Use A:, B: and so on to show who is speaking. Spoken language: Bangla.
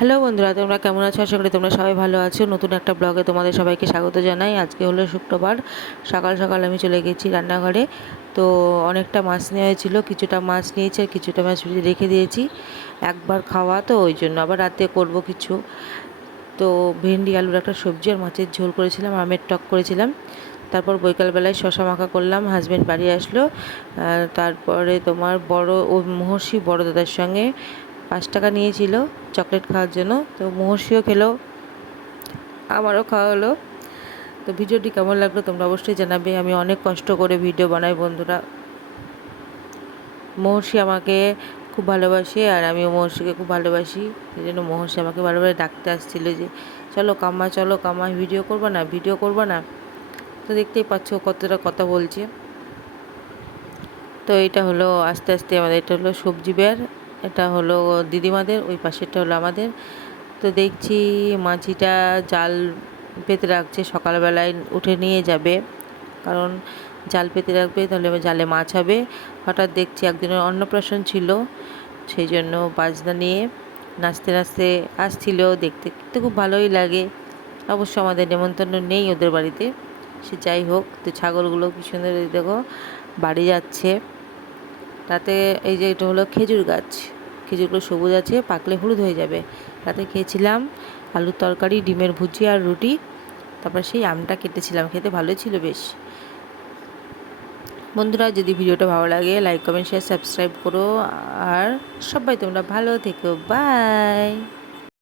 A: হ্যালো বন্ধুরা, তোমরা কেমন আছো? আশা করি তোমরা সবাই ভালো আছো। নতুন একটা ব্লগে তোমাদের সবাইকে স্বাগত জানাই। আজকে হলো শুক্রবার। সকাল সকাল আমি চলে গেছি রান্নাঘরে। তো অনেকটা মাছ নেওয়া হয়েছিল। কিছুটা মাছ নিয়েছি আর কিছুটা মাছ রেখে দিয়েছি। একবার খাওয়া তো, ওই জন্য আবার রাতে করব কিছু। তো ভেন্ডি, আলুর একটা সবজি আর মাছের ঝোল করেছিলাম, আমের টক করেছিলাম। তারপর বৈকালবেলায় শশা মাখা করলাম হাজব্যান্ড বাড়ি আসলো। তারপরে তোমার বড় ও মহর্ষি বড় দাদার সঙ্গে পাঁচ টাকা নিয়েছিল চকলেট খাওয়ার জন্য। তো মহর্ষিও খেলো, আমারও খাওয়া হলো। তো ভিডিওটি কেমন লাগল তোমরা অবশ্যই জানাবে। আমি অনেক কষ্ট করে ভিডিও বানাই বন্ধুরা। মহর্ষি আমাকে খুব ভালোবাসে আর আমি মহর্ষিকে খুব ভালোবাসি। সেই জন্য মহর্ষি আমাকে বারবার ডাকতে আসছিল যে, চলো কামা চলো কামা ভিডিও করব না, ভিডিও করব না। তো দেখতেই পাচ্ছ কতটা কথা বলছে। তো এটা হলো, আস্তে আস্তে আমাদের এটা হলো সবজি বের। এটা হলো দিদিমাদের, ওই পাশেরটা হলো আমাদের। তো দেখছি মাছিটা জাল পেতে রাখছে, সকালবেলায় উঠে নিয়ে যাবে। কারণ জাল পেতে রাখবে, তাহলে জালে মাছ হবে। হঠাৎ দেখছি একদিনের অন্নপ্রাশন ছিল, সেই জন্য বাজনা নিয়ে নাচতে নাচতে আসছিল দেখতে। দেখতে খুব ভালোই লাগে। অবশ্য আমাদের নেমন্তন্ন নেই ওদের বাড়িতে। সে যাই হোক, তো ছাগলগুলো কি সুন্দর দেখো বাড়ি যাচ্ছে। তাতে এই যে এটা হলো খেজুর গাছ। খেজুরগুলো সবুজ আছে, পাকলে হলুদ হয়ে যাবে। তাতে খেয়েছিলাম আলুর তরকারি, ডিমের ভুজি আর রুটি। তারপর সেই আমটা কেটেছিলাম, খেতে ভালোই ছিল বেশ। বন্ধুরা, যদি ভিডিওটা ভালো লাগে লাইক কমেন্ট শেয়ার সাবস্ক্রাইব করো। আর সবাই তোমরা ভালো থেকো। বাই